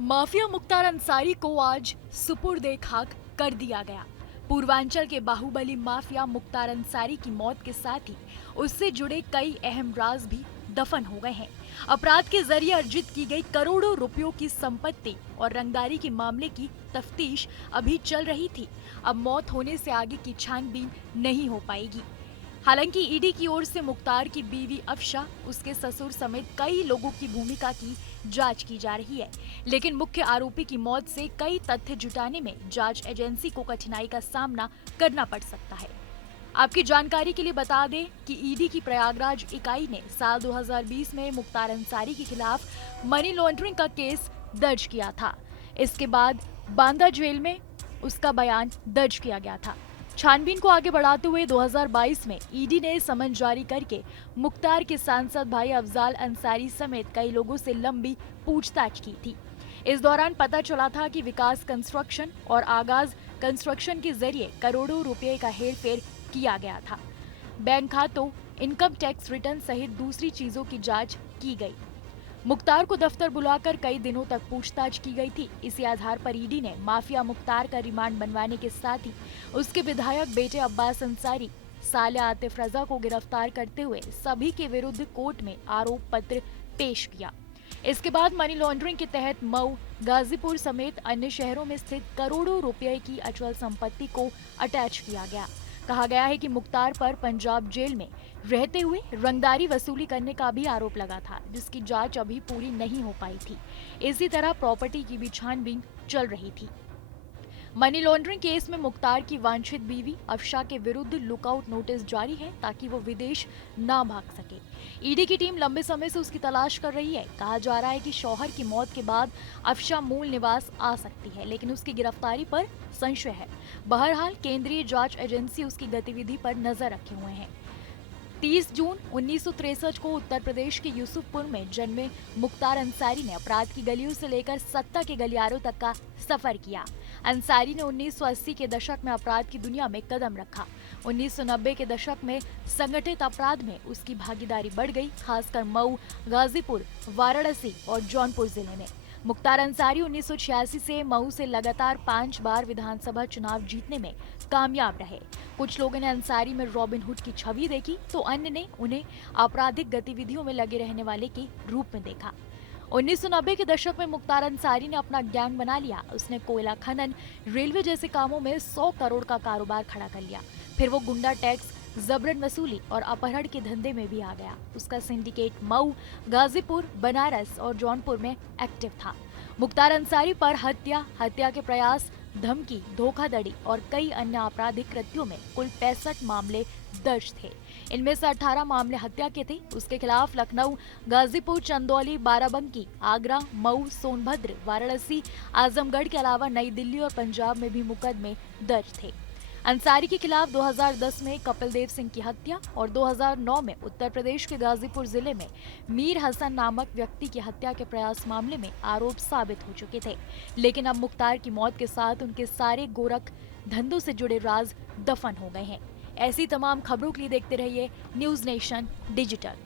Mafia Mukhtar Ansari को आज सुपुर्द खाक कर दिया गया। पूर्वांचल के बाहुबली माफिया मुख्तार अंसारी की मौत के साथ ही उससे जुड़े कई अहम राज भी दफन हो गए हैं। अपराध के जरिए अर्जित की गई करोड़ों रुपयों की संपत्ति और रंगदारी के मामले की तफ्तीश अभी चल रही थी। अब मौत होने से आगे की छानबीन नहीं हो पाएगी। हालांकि ईडी की ओर से मुख्तार की बीवी अफशा, उसके ससुर समेत कई लोगों की भूमिका की जांच की जा रही है, लेकिन मुख्य आरोपी की मौत से कई तथ्य जुटाने में जांच एजेंसी को कठिनाई का सामना करना पड़ सकता है। आपकी जानकारी के लिए बता दें कि ईडी की प्रयागराज इकाई ने साल 2020 में मुख्तार अंसारी के खिलाफ मनी लॉन्ड्रिंग का केस दर्ज किया था। इसके बाद बांदा जेल में उसका बयान दर्ज किया गया था। छानबीन को आगे बढ़ाते हुए 2022 में ईडी ने समन जारी करके मुख्तार के सांसद भाई अफजाल अंसारी समेत कई लोगों से लंबी पूछताछ की थी। इस दौरान पता चला था कि विकास कंस्ट्रक्शन और आगाज कंस्ट्रक्शन के जरिए करोड़ों रुपए का हेरफेर किया गया था। बैंक खातों, इनकम टैक्स रिटर्न सहित दूसरी चीजों की जांच की गई। मुख्तार को दफ्तर बुलाकर कई दिनों तक पूछताछ की गई थी। इसी आधार पर ईडी ने माफिया मुख्तार का रिमांड बनवाने के साथ ही उसके विधायक बेटे अब्बास अंसारी, साले आतिफ रजा को गिरफ्तार करते हुए सभी के विरुद्ध कोर्ट में आरोप पत्र पेश किया। इसके बाद मनी लॉन्ड्रिंग के तहत मऊ, गाजीपुर समेत अन्य शहरों में स्थित करोड़ों रुपए की अचल संपत्ति को अटैच किया गया। कहा गया है कि मुख्तार पर पंजाब जेल में रहते हुए रंगदारी वसूली करने का भी आरोप लगा था, जिसकी जांच अभी पूरी नहीं हो पाई थी। इसी तरह प्रॉपर्टी की भी छानबीन चल रही थी। मनी लॉन्ड्रिंग केस में मुख्तार की वांछित बीवी अफशा के विरुद्ध लुकआउट नोटिस जारी है ताकि वो विदेश ना भाग सके। ईडी की टीम लंबे समय से उसकी तलाश कर रही है। कहा जा रहा है कि शौहर की मौत के बाद अफशा मूल निवास आ सकती है, लेकिन उसकी गिरफ्तारी पर संशय है। बहरहाल केंद्रीय जांच एजेंसी उसकी गतिविधि पर नजर रखे हुए हैं। 30 जून 1963 को उत्तर प्रदेश के यूसुफपुर में जन्मे मुख्तार अंसारी ने अपराध की गलियों से लेकर सत्ता के गलियारों तक का सफर किया। अंसारी ने 1980 के दशक में अपराध की दुनिया में कदम रखा। 1990 के दशक में संगठित अपराध में उसकी भागीदारी बढ़ गई, खासकर मऊ, गाजीपुर, वाराणसी और जौनपुर जिले में। मुख्तार अंसारी 1986 से मऊ से लगातार 5 बार विधानसभा चुनाव जीतने में कामयाब रहे। कुछ लोगों ने अंसारी में रॉबिन हुड की छवि देखी, तो अन्य ने उन्हें आपराधिक गतिविधियों में लगे रहने वाले के रूप में देखा। 1990 के दशक में मुख्तार अंसारी ने अपना गैंग बना लिया। उसने कोयला खनन, रेलवे जैसे कामों में 100 करोड़ का कारोबार खड़ा कर लिया। फिर वो गुंडा टैक्स, जबरन वसूली और अपहरण के धंधे में भी आ गया। उसका सिंडिकेट मऊ, गाजीपुर, बनारस और जौनपुर में एक्टिव था। मुख्तार अंसारी पर हत्या के प्रयास, धमकी, धोखाधड़ी और कई अन्य आपराधिक कृत्यों में कुल 65 मामले दर्ज थे। इनमें से 18 मामले हत्या के थे। उसके खिलाफ लखनऊ, गाजीपुर, चंदौली, बाराबंकी, आगरा, मऊ, सोनभद्र, वाराणसी, आजमगढ़ के अलावा नई दिल्ली और पंजाब में भी मुकदमे दर्ज थे। अंसारी के खिलाफ 2010 में कपिल देव सिंह की हत्या और 2009 में उत्तर प्रदेश के गाजीपुर जिले में मीर हसन नामक व्यक्ति की हत्या के प्रयास मामले में आरोप साबित हो चुके थे। लेकिन अब मुख्तार की मौत के साथ उनके सारे गोरख धंधों से जुड़े राज दफन हो गए हैं। ऐसी तमाम खबरों के लिए देखते रहिए न्यूज़ नेशन डिजिटल।